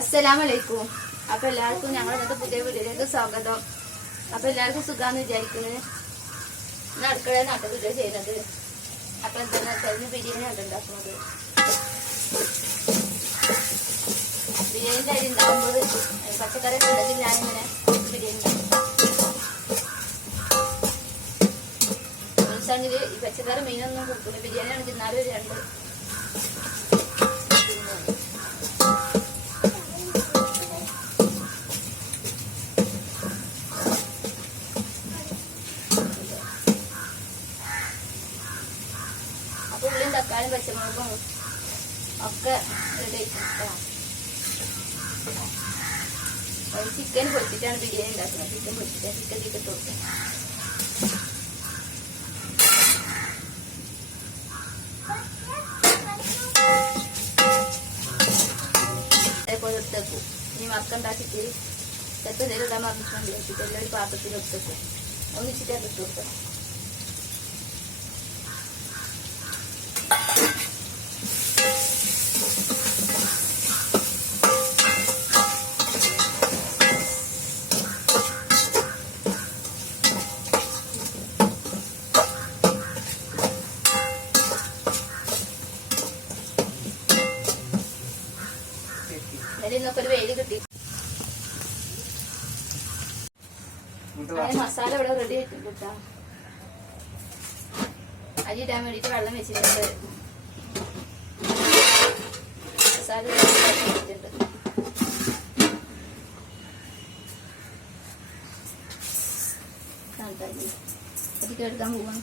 അസ്സലാമലൈക്കും. അപ്പൊ എല്ലാവർക്കും ഞങ്ങൾ ഇന്നത്തെ പുതിയ വീഡിയോയിലേക്ക് സ്വാഗതം. അപ്പൊ എല്ലാവർക്കും സുഖാന്ന് വിചാരിക്കുന്നത്. ഇന്ന് അടുക്കളയിൽ നാട്ടു വീഡിയോ ചെയ്യുന്നത്. അപ്പൊ എന്താണെന്ന് വെച്ചാൽ ബിരിയാണി ആണ് ഉണ്ടാക്കുന്നത്. ബിരിയാണിന്റെ അരി ഉണ്ടാകുമ്പോൾ പച്ചക്കറി ഉണ്ടെങ്കിൽ ഞാനിങ്ങനെ ബിരിയാണി മനസ്സാണെങ്കിൽ ഈ പച്ചക്കറി മീനൊന്നും കൊടുക്കില്ല. ബിരിയാണി ആണെങ്കിൽ നാല് രണ്ട് ഉള്ളിയും തക്കാളിയും പച്ചമുളകും ഒക്കെ റെഡി ആയിട്ടാണ്. ചിക്കൻ പൊരിച്ചിട്ടാണ് ബിരിയാണി ഉണ്ടാക്കുന്നത്. ചിക്കൻ പൊരിച്ചിട്ട് ചിക്കൻ തീക്കിട്ട് കൊടുക്കും. അതേപോലെ എടുത്തേക്കും. ഇനി മറക്കണ്ടാക്കിട്ട് ചിലപ്പോൾ എന്തെങ്കിലും ഇടാൻ മറന്നിട്ടുണ്ട്. ചിക്കൻ ഒരു പാത്രത്തിൽ എടുത്തേക്കും. ഒന്നിച്ചിട്ട് ഇട്ട് കൊടുക്കണം. ഇതിന്നൊക്കെ ഒരു വെയില് കിട്ടി. മസാല ഇവിടെ റെഡി ആയിട്ടുണ്ട് കേട്ടോ. അരി ഇടാൻ വേണ്ടിട്ട് വെള്ളം വെച്ചിട്ടുണ്ട്. മസാല വെച്ചിട്ടുണ്ട്. അതൊക്കെ എടുക്കാൻ പോവാണ്.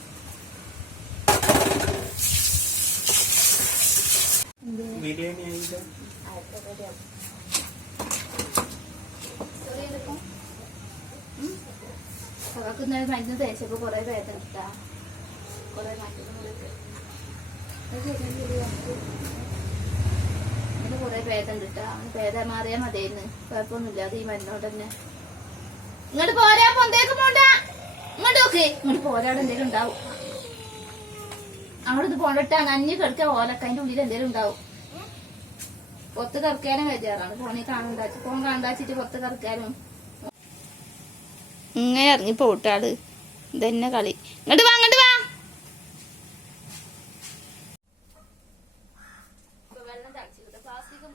അവർക്ക് ഇന്നലെ മരുന്ന് തേച്ചപ്പോ കൊറേ വേദന എടുത്താ. കൊറേ അങ്ങനെ കൊറേ വേദന കിട്ടാ. വേദന മാറിയാ മതിയായിരുന്നു. കുഴപ്പമൊന്നുമില്ല. അത് ഈ മരുന്നോട് തന്നെ. ഇങ്ങോട്ട് പോരാ. പൊന്തേക്ക് പോണ്ട. ഇങ്ങോട്ട് നോക്ക്. ഇങ്ങോട്ട് പോരാടെ എന്തേലും ഉണ്ടാവും. അങ്ങോട്ട് ഇത് പോണ്ടിട്ടാ നഞ്ഞ് കിടക്ക ഓലക്ക. അതിന്റെ ഉള്ളിൽ എന്തേലും ഉണ്ടാവും. പൊത്ത് കറക്കാനും വെച്ചാറാണ്. ഫോണിൽ ഫോൺ കാണാച്ചിട്ട് പൊത്ത് കറക്കാനും ഇങ്ങനെ ഇറങ്ങി പോട്ടാള്. ഇതന്നെ കളി. ഇങ്ങോട്ട് വാ. ഇങ്ങോട്ട് വാ. വെള്ളം തളിച്ചിട്ട് പ്ലാസ്റ്റിക്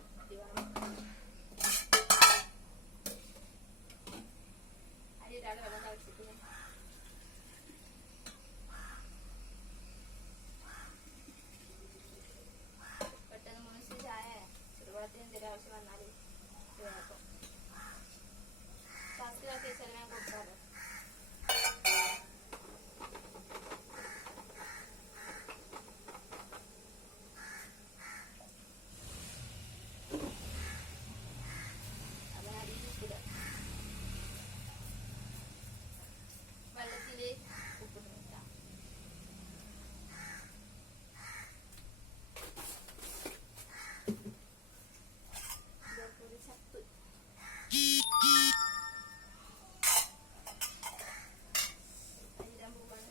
അരിയിട്ടാണ് വെള്ളം തളിച്ചിട്ട് പെട്ടെന്ന് മുനിസ് ചായ ചെറുപഴത്തിന് എന്തെങ്കിലും ആവശ്യം വന്നാല് പ്ലാസ്റ്റിക്കാക്കി വെച്ചാൽ ഞാൻ കൊടുക്കാറ്. വെള്ളത്തില് ഉപ്പിട്ട് വെക്കാം. ഇതൊക്കെ ചപ്പ് അരിടാൻ പോവാണ്.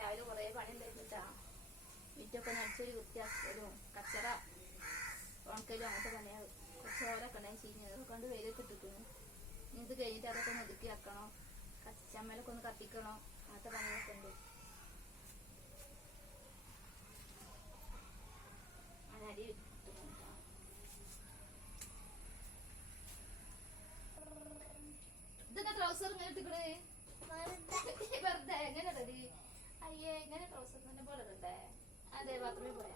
രാവിലെ കുറെ പണി ഉണ്ടായിരുന്നിട്ടാ. വിറ്റൊക്കെ നടിച്ചൊരു വൃത്തിയാക്കലും കച്ചറ ഉണക്കലും അങ്ങനത്തെ പണിയാണ്. കുറച്ചോരൊക്കെ ഉണ്ടായി ചീഞ്ഞത് കൊണ്ട് വെയിലത്തിട്ടിരിക്കുന്നു. ഇനി ഇത് കഴിഞ്ഞിട്ട് അതൊക്കെ ഒന്ന് ഒതുക്കി വെക്കണം. ചമ്മലൊക്കെ ഒന്ന് കത്തിക്കണം. അങ്ങനത്തെ പണികളൊക്കെ ഉണ്ട്. അരി ഇതൊക്കെ ട്രൗസർ ഇങ്ങനെ ഇട്ടിക്കണേ. വെറുതെ എങ്ങനെ റെഡി അയ്യേ ഇങ്ങനെ ട്രൗസർ തന്നെ പോലെ ഇടണ്ടേ. അതെ ബാത്റൂമിൽ പോയാ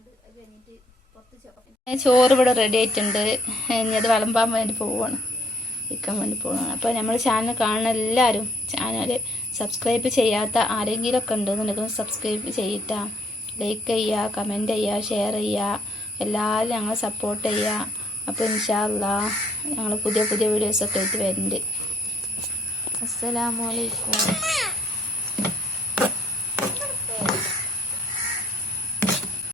എടുത്തുകൊണ്ട് അത് കഴിഞ്ഞിട്ട് ചോറ് ഇവിടെ റെഡി ആയിട്ടുണ്ട്. ഇനി അത് വിളമ്പാൻ വേണ്ടി പോവുകയാണ്, വിൽക്കാൻ വേണ്ടി പോവുകയാണ്. അപ്പോൾ നമ്മൾ ചാനൽ കാണുന്ന എല്ലാവരും ചാനൽ സബ്സ്ക്രൈബ് ചെയ്യാത്ത ആരെങ്കിലുമൊക്കെ ഉണ്ടെന്നുണ്ടെങ്കിൽ സബ്സ്ക്രൈബ് ചെയ്യിട്ട, ലൈക്ക് ചെയ്യുക, കമൻറ്റ് ചെയ്യുക, ഷെയർ ചെയ്യുക, എല്ലാവരും ഞങ്ങളെ സപ്പോർട്ട് ചെയ്യുക. അപ്പോൾ ഇൻഷാ അല്ലാഹ് ഞങ്ങൾ പുതിയ പുതിയ വീഡിയോസൊക്കെ ആയിട്ട് വരുന്നുണ്ട്. അസ്സലാമു അലൈക്കും.